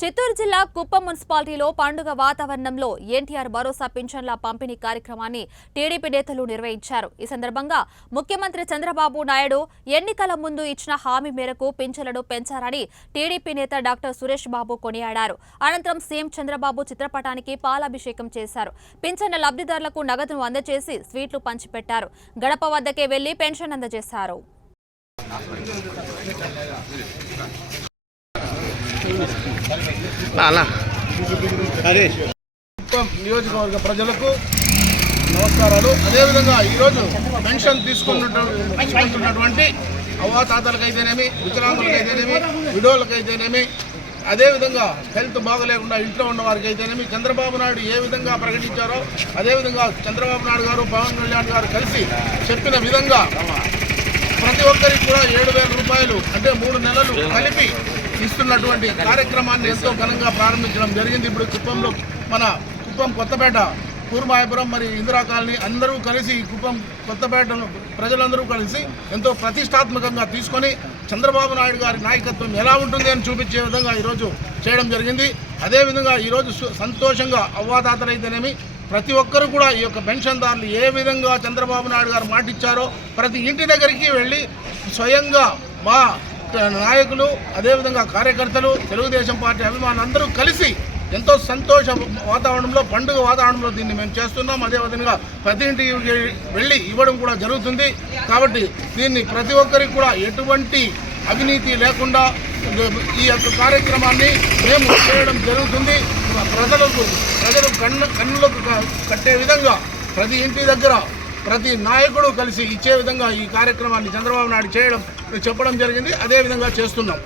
చిత్తూరు జిల్లా కుప్పం మున్సిపాలిటీలో పండుగ వాతావరణంలో ఎన్టీఆర్ భరోసా పింఛన్ల పంపిణీ కార్యక్రమాన్ని టీడీపీ నేతలు నిర్వహించారు. ఈ సందర్భంగా ముఖ్యమంత్రి చంద్రబాబు నాయుడు ఎన్నికల ముందు ఇచ్చిన హామీ మేరకు పింఛన్లను పెంచారని టీడీపీ నేత డాక్టర్ సురేష్ బాబు కొనియాడారు. అనంతరం సీఎం చంద్రబాబు చిత్రపటానికి పాలాభిషేకం చేశారు. పింఛన్ల లబ్ధిదారులకు నగదును అందజేసి స్వీట్లు పంచిపెట్టారు. గడప వద్దకే వెళ్లి పెన్షన్ అందజేశారు. నియోజకవర్గ ప్రజలకు నమస్కారాలు. అదేవిధంగా ఈరోజు పెన్షన్ తీసుకుంటున్నటువంటి అవ్వాతాతలకైతేనేమి, వికలాంగులకైతేనేమి, విడోలకైతేనేమి, అదేవిధంగా హెల్త్ బాగలేకుండా ఇంట్లో ఉన్న వారికి అయితేనేమి చంద్రబాబు నాయుడు ఏ విధంగా ప్రకటించారో అదేవిధంగా చంద్రబాబు నాయుడు గారు, పవన్ కళ్యాణ్ గారు కలిసి చెప్పిన విధంగా ప్రతి ఒక్కరికి కూడా 7,000 రూపాయలు అంటే 3 నెలలు కలిపి ఇస్తున్నటువంటి కార్యక్రమాన్ని ఎంతో ఘనంగా ప్రారంభించడం జరిగింది. ఇప్పుడు కుప్పంలో మన కుప్పం కొత్తపేట కూర్మాయపురం మరి ఇందిరా కాలనీ అందరూ కలిసి కుప్పం కొత్తపేట ప్రజలందరూ కలిసి ఎంతో ప్రతిష్టాత్మకంగా తీసుకొని చంద్రబాబు నాయుడు గారి నాయకత్వం ఎలా ఉంటుంది అని చూపించే విధంగా ఈరోజు చేయడం జరిగింది. అదేవిధంగా ఈరోజు సంతోషంగా అవ్వాతాతలైతేనేమి ప్రతి ఒక్కరు కూడా ఈ యొక్క పెన్షన్దారులు ఏ విధంగా చంద్రబాబు నాయుడు గారు మాటిచ్చారో ప్రతి ఇంటి దగ్గరికి వెళ్ళి స్వయంగా మా నాయకులు అదేవిధంగా కార్యకర్తలు తెలుగుదేశం పార్టీ అభిమానులు అందరూ కలిసి ఎంతో సంతోష వాతావరణంలో పండుగ వాతావరణంలో దీన్ని మేము చేస్తున్నాం. అదేవిధంగా ప్రతి ఇంటికి వెళ్ళి ఇవ్వడం కూడా జరుగుతుంది. కాబట్టి దీన్ని ప్రతి ఒక్కరికి కూడా ఎటువంటి అవినీతి లేకుండా ఈ యొక్క కార్యక్రమాన్ని మేము చేయడం జరుగుతుంది. ప్రజలు కన్నులకు కట్టే విధంగా ప్రతి ఇంటి దగ్గర ప్రతి నాయకుడు కలిసి ఇచ్చే విధంగా ఈ కార్యక్రమాన్ని చంద్రబాబు నాయుడు చెప్పడం జరిగింది. అదేవిధంగా చేస్తున్నాం.